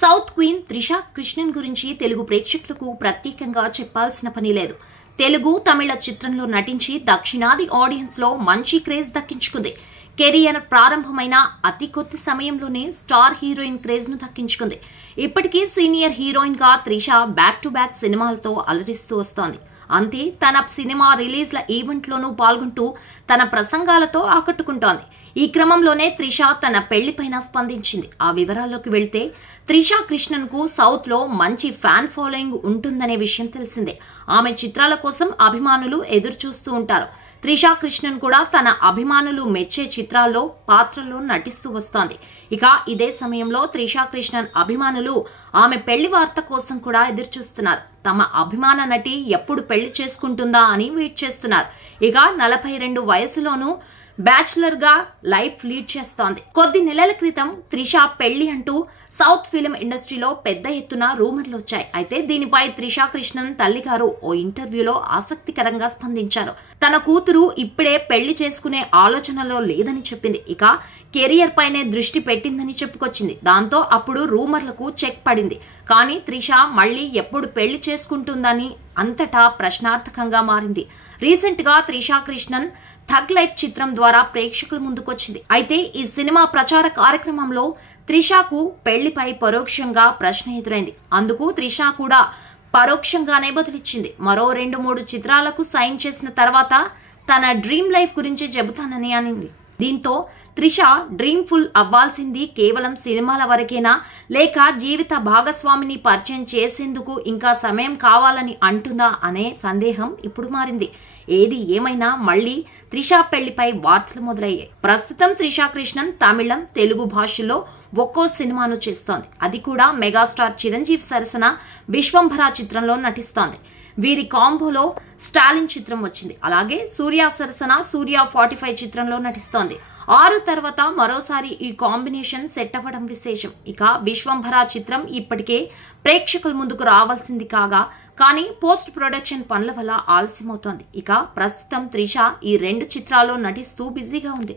South queen Trisha Krishnan గురించి తెలుగు ప్రేక్షకులకు ప్రత్యేకంగా చెప్పాల్సిన పని లేదు. తెలుగు, తమిళ చిత్రంలో నటించి దక్షిణాది ఆడియన్స్ లో మంచి క్రేజ్ దక్కించుకుంది. కెరియర్ ప్రారంభమైన అతి కొద్ది సమయంలోనే స్టార్ హీరోయిన్ క్రేజ్ ను దక్కించుకుంది. ఇప్పటికీ సీనియర్ హీరోయిన్ గా త్రిష బ్యాక్ టు బ్యాక్ సినిమాలతో అలరిస్తూ వస్తోంది. అంతే, తన సినిమా రిలీజ్ల ఈవెంట్లోనూ పాల్గొంటూ తన ప్రసంగాలతో ఆకట్టుకుంటోంది. ఈ క్రమంలోనే త్రిష తన పెళ్లిపైన స్పందించింది. ఆ వివరాల్లోకి వెళ్తే, త్రిష కృష్ణన్ కు సౌత్ లో మంచి ఫ్యాన్ ఫాలోయింగ్ ఉంటుందనే విషయం తెలిసిందే. ఆమె చిత్రాల కోసం అభిమానులు ఎదురు చూస్తూ ఉంటారు. త్రిష కృష్ణన్ కూడా తన అభిమానులు మెచ్చే చిత్రాల్లో పాత్రల్లో నటిస్తూ వస్తోంది. ఇక ఇదే సమయంలో త్రిష కృష్ణన్ అభిమానులు ఆమె పెళ్లి వార్త కోసం కూడా ఎదురుచూస్తున్నారు. తమ అభిమాన నటి ఎప్పుడు పెళ్లి చేసుకుంటుందా అని వెయిట్ చేస్తున్నారు. ఇక 42 వయసులోనూ బ్యాచులర్ గా లైఫ్ లీడ్ చేస్తోంది. కొద్ది నెలల క్రితం త్రిష పెళ్లి అంటూ సౌత్ ఫిల్మ్ ఇండస్ట్రీలో పెద్ద ఎత్తున రూమర్లు వచ్చాయి. అయితే దీనిపై త్రిష కృష్ణన్ తల్లిగారు ఓ ఇంటర్వ్యూలో ఆసక్తికరంగా స్పందించారు. తన కూతురు ఇప్పుడే పెళ్లి చేసుకునే ఆలోచనలో లేదని చెప్పింది. ఇక కెరియర్ పైనే దృష్టి పెట్టిందని చెప్పుకొచ్చింది. దాంతో అప్పుడు రూమర్లకు చెక్ పడింది. కానీ త్రిష మళ్లీ ఎప్పుడు పెళ్లి చేసుకుంటుందని అంతటా ప్రశ్నార్థకంగా మారింది. రీసెంట్ గా త్రిష కృష్ణన్ థగ్ లైఫ్ చిత్రం ద్వారా ప్రేక్షకుల ముందుకొచ్చింది. అయితే ఈ సినిమా ప్రచార కార్యక్రమంలో త్రిషకు పెళ్లిపై పరోక్షంగా ప్రశ్న ఎదురైంది. అందుకు త్రిష కూడా పరోక్షంగానే బదులిచ్చింది. మరో 2-3 చిత్రాలకు సైన్ చేసిన తర్వాత తన డ్రీమ్ లైఫ్ గురించి చెబుతానని అనింది. దీంతో త్రిష డ్రీమ్ ఫుల్ అవ్వాల్సింది కేవలం సినిమాల వరకేనా, లేక జీవిత భాగస్వామిని పరిచయం చేసేందుకు ఇంకా సమయం కావాలని అంటుందా అనే సందేహం ఇప్పుడు మారింది. ఏది ఏమైనా మళ్లీ త్రిష పెళ్లిపై వార్తలు మొదలయ్యాయి. ప్రస్తుతం త్రిష కృష్ణన్ తమిళం, తెలుగు భాషల్లో ఒక్కో సినిమాను చేస్తోంది. అది కూడా మెగాస్టార్ చిరంజీవి సరసన విశ్వంభర చిత్రంలో నటిస్తోంది. వీరి కాంబోలో స్టాలిన్ చిత్రం వచ్చింది. అలాగే సూర్య సరసన సూర్య 45 చిత్రంలో నటిస్తోంది. 6 తర్వాత మరోసారి ఈ కాంబినేషన్ సెట్ అవ్వడం విశేషం. ఇక విశ్వంభర చిత్రం ఇప్పటికే ప్రేక్షకుల ముందుకు రావాల్సింది కాగా, కానీ పోస్ట్ ప్రొడక్షన్ పనుల వల్ల ఆలస్యమవుతోంది. ఇక ప్రస్తుతం త్రిష ఈ 2 చిత్రాల్లో నటిస్తూ బిజీగా ఉంది.